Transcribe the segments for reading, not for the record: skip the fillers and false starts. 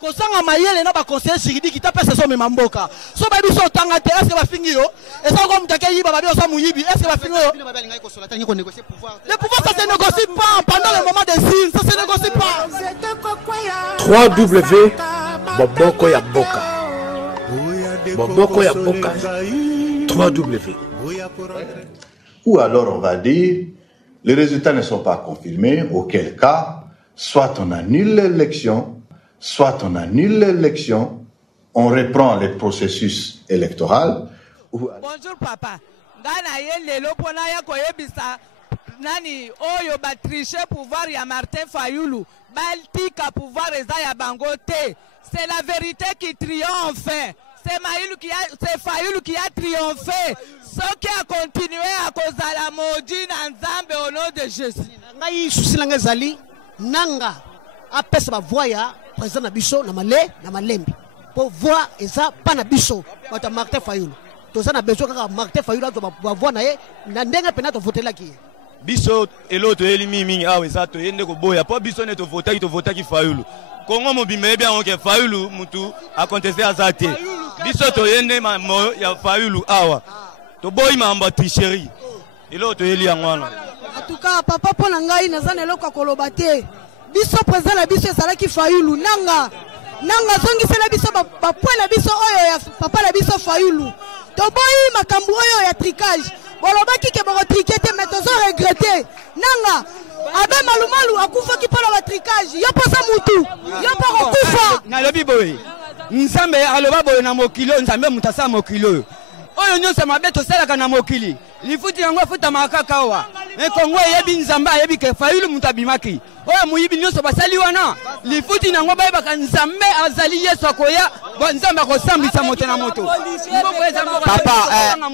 Kosanga mayele na ba conseiller juridique ta pesa so memamboka. So ba biso tanga te est-ce que ba fingi yo? Et ça comme ta kayi ba ba so muyibi est-ce que ba fingi yo? Le pouvoir ça se négocie pas pendant le moment des signes, ça se négocie pas. 3W Boboko ya Boka. Boboko ya Boka. 3W. Ou alors on va dire les résultats ne sont pas confirmés, auquel cas soit on annule l'élection, soit on annule l'élection, on reprend le processus électoral. Bonjour papa. Ngana yele lopona ya koyebisa nani oyo ba tricher pouvoir ya Martin Fayulu, baltika pouvoir eza ya bangote. C'est la vérité qui triomphe. C'est Fayulu qui a triomphé. Ce qui a continué à cause de la maudite en Zambie au nom de Jésus. Ngai souci nanga zali nanga apesa ba voya président na biso na malé na malembi. Pour voir eza pas na biso bata Martin Fayulu. Toza na besoin kaka Martin Fayulu to ba voix na ye na ndenga pena to voter la ki. Biso eloto elimi mingi awe za to yende ko boya po biso ne to voter ki Fayulu. Kongo mobimbe bien onke Fayulu mutu a contester azate. Biso to yende ma ya Fayulu awa. To boy mamba tricherie. Eloto eli yangwana. En tout cas papa pona ngai nazana eloko koloba te. Biso président na biso ezalaki Fayulu nanga zongisela biso ba point na biso oyo ya papa na biso Fayulu. To boy makambu oyo ya tricage. Bolobaki ke boko triquer te mais tozo regretter. Nanga abe malumalu akufa ki pona ba tricage. Yo posa mutu. Yo poko kufa. Na lobi boy. Nzambe aloba boy na mokilo nzambe mutasa mokilo. Oyo nyonso mabe tosalaka na mokili. Lifuti yango futa makaka wa. Kongo yebi nzamba yebi ke Fayulu mutabimaki. Oyo muyibi nyonso basali wana. Lifuti nango bayebaka nzambe azali Yesu akoya nzamba ko sambisa moto na moto. Papa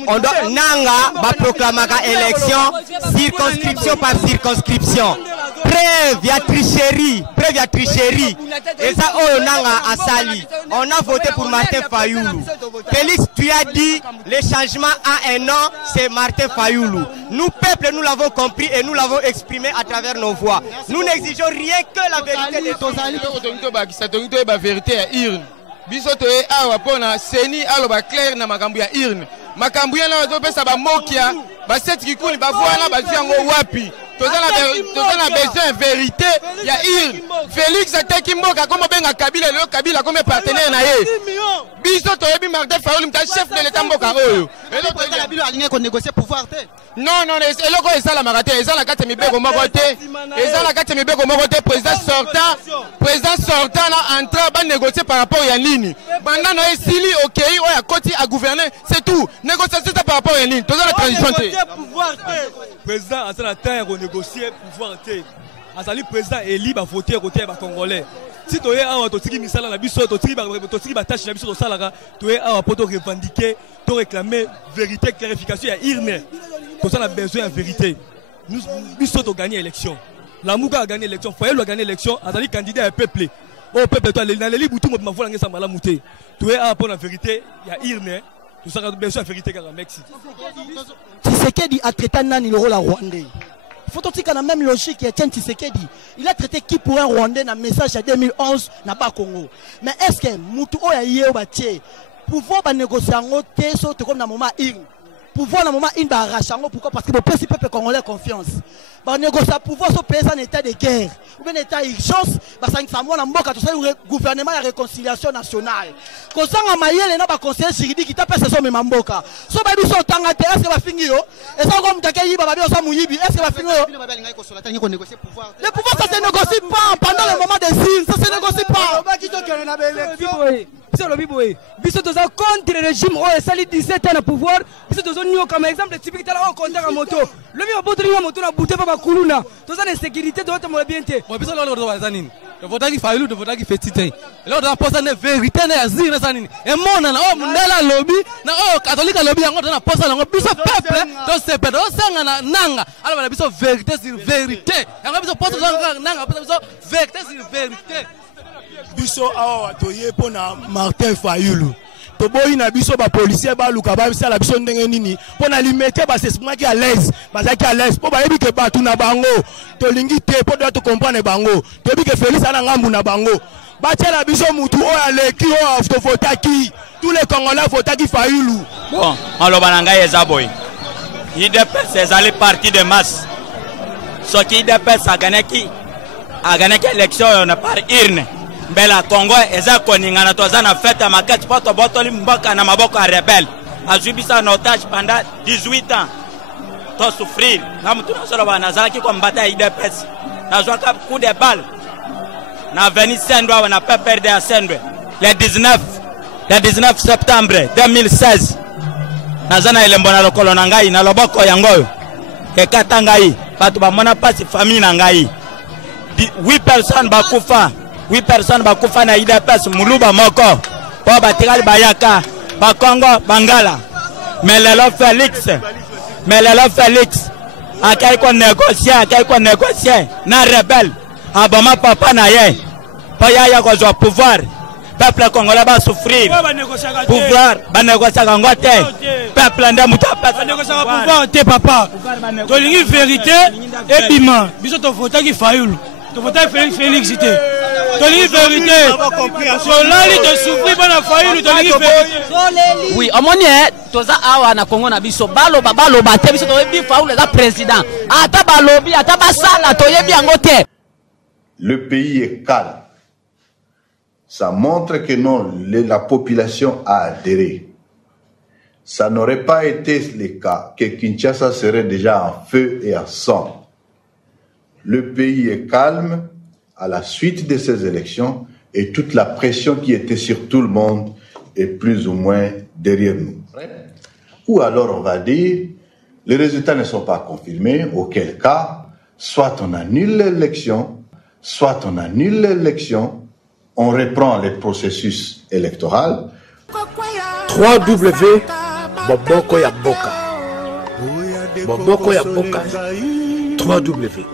on doit nanga ba proclamaka élection circonscription par circonscription. Preuve ya tricherie. Et ça oyo nanga asali. On a voté pour Martin Fayulu. Félix, tu as dit le changement a un nom, c'est Martin Fayulu. Nous, peuple, nous l'avons compris et nous l'avons exprimé à travers nos voix. Nous n'exigeons rien que la vérité de tous. La vérité à Irne. Bisoto e awa pona seni aloba clair na makambu ya Irne. Makambu ya na topesa ba mokia, ba set kikuni ba voana ba ziango wapi. Toza na besoin vérité ya Irne. Félix ateki mboka comme benga Kabila le Kabila comme partenaire na ye. Bisoto ebi Martin Fayulu mta chef de l'état mboka oyo. Kabila bilo alinga ko négocier pouvoir te. Non, eloko ezala makate, ezala kate mibeko moko te. Ezala kate mibeko moko te, président sortant na entra ba négocier par rapport ya nini. Banda na esili okei oya koti à gouverner, c'est tout. Négociation par rapport ya nini. Toza la transition te. Président a la terre pour négocier pouvoir te. Azali président éli ba voter côté ba congolais. Si tu es awa totiki misala na biso totiki ba tâche na biso to salaka, tu es awa poto revendiquer, to réclamer vérité, clarification ya Irne. Pour ça, on a besoin de vérité. Nous sommes gagné l'élection. La Mouga a gagné l'élection. Fayulu a gagné l'élection. Azali candidat à peuple. Au peuple, toi, dans les livres, tout le monde m'a volé ça m'a mouté. Tu es à la vérité. Il y a Irne. Tout ça, on a besoin de vérité car Mexique. Tshisekedi a traité Nani le rôle rwandais. Il faut aussi qu'on a même logique qui est Tshisekedi. Il a traité qui pour un Rwandais dans le message à 2011 n'a pas Congo. Mais est-ce que Moutou Oya Yéobaché pouvoir négocier en côté sur comme dans le moment Irne? Pouvoir dans le moment il va arracher pourquoi parce que le peuple congolais confiance ba négocier pouvoir se payer en état de guerre ou bien état d'urgence parce que ça moi na mboka tout ça gouvernement la réconciliation nationale ko sanga mayele na ba conseiller juridique ta pesa so memamboka so ba biso tanga te est-ce que ba fingi yo et ça comme ta kayi ba ba so muyibi est-ce que ba fingi yo le pouvoir ça se négocie pas pendant le moment des signes ça se négocie pas ba ki to kele na élection biso lobi boye biso toza contre le régime oyo esali 17 ans na pouvoir biso tozonio comme exemple typique tala on compte en moto lobi baboto linga moto na bute pa bakuluna toza na sécurité to tomola bien te biso lolo to bazanini to votaki Fayulu to votaki Fetite lolo to posa ne vérité na azir sanini e mona na o mundela lobi na o catholique lobi yango na posa lango biso peuple to sepe to sanga na nanga ala biso vérité sur vérité yango biso posa nanga biso vérité sur vérité. Biso awa toye pona Martin Fayulu to boyi na biso ba policier ba luka ba sala biso ndenge nini pona limiter ba s'esprit ki à l'aise bazaki à l'aise po ba yebi ke batu na bango to lingi te po do to comprendre bango to yebi ke Félix ana ngambu na bango batiela biso mutu oyo aleki oyo tofotaki tous les Congolais fotaki Fayulu. Bon, aloba na ngai eza boye. IDPS ezali parti de masse. Soki IDPS aganaki élection oyo par urne. Mbela Congo eza koningana toza na fête makati poto botoli mboka na maboko ya rebelle. Azubisa en otage pendant 18 ans. To souffrir. Na mutu nasoloba nazalaki kombata IDPS. Nazwaka coup de balle. Na veni Sendwe na pas perdre à Sendwe. Le 19 septembre 2016. Nazana elembo na lokolo na ngai na loboko yango. Kekata ngai. Batu ba mona pasi famille na ngai. 8 personnes bakufa. 8 personnes bakufa na IDPS muluba moko. Po batikali bayaka. Ba Congo Bangala. Melelo Félix. Akai ko négocier na rebelle. Abama papa na ye. Pa ya ko zo pouvoir. Peuple congolais va souffrir. Pouvoir, va négocier avec peuple nda muta pesa négocier pouvoir te papa. To lingi vérité et bima. Biso to fotaki Fayulu. To fotaki Félix te. To lingi vérité. So lali de souffrir bana Fayulu to lingi vérité. Oui, omoni toza awa na Congo na biso baloba te biso to yebi Fayulu za président. Ata balobi ata basala to yebi yango te. Le pays est calme. Ça montre que non, la population a adhéré. Ça n'aurait pas été le cas que Kinshasa serait déjà en feu et en sang. Le pays est calme à la suite de ces élections et toute la pression qui était sur tout le monde est plus ou moins derrière nous. Ou alors on va dire, les résultats ne sont pas confirmés, auquel cas, soit on annule l'élection, on reprend les processus électoraux. 3W Boboko ya Boka. 3W